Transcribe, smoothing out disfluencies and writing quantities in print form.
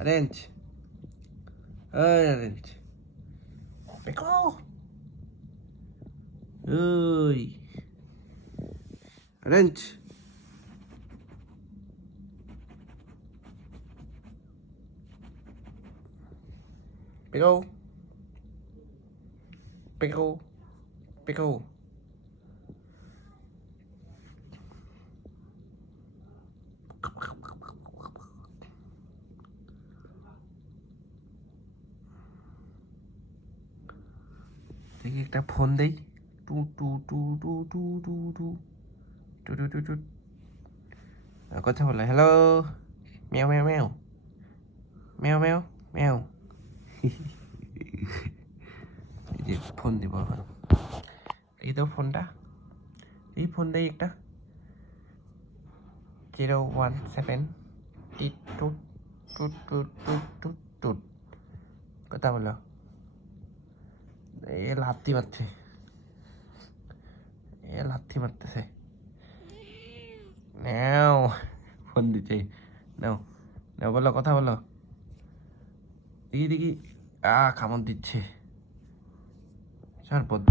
Orange, orange, পেকো, ওই অরেঞ্জ, পেকো, পেকো, পেকো। দেখি একটা ফোন দেই। টু টু টু টু টু টু টু টু টু টু টু। কথা বলে, হ্যালো, ম্যাও ম্যাও ম্যাও, ম্যাও ম্যাও ম্যাও। এই যে ফোন দিব এখন। এই তো ফোনটা, এই ফোন দেই একটা। 017 টিট টুট টুট টুট টুট টুট টুট। কথা বলো। এ লাথি মারছে, এ লাথি মারতেছে। নাও, ফোন দিচ্ছে, নাও নাও, বলো, কথা বলো। দেখি দেখি, কামড় দিচ্ছে। স্যার বদমাইশ।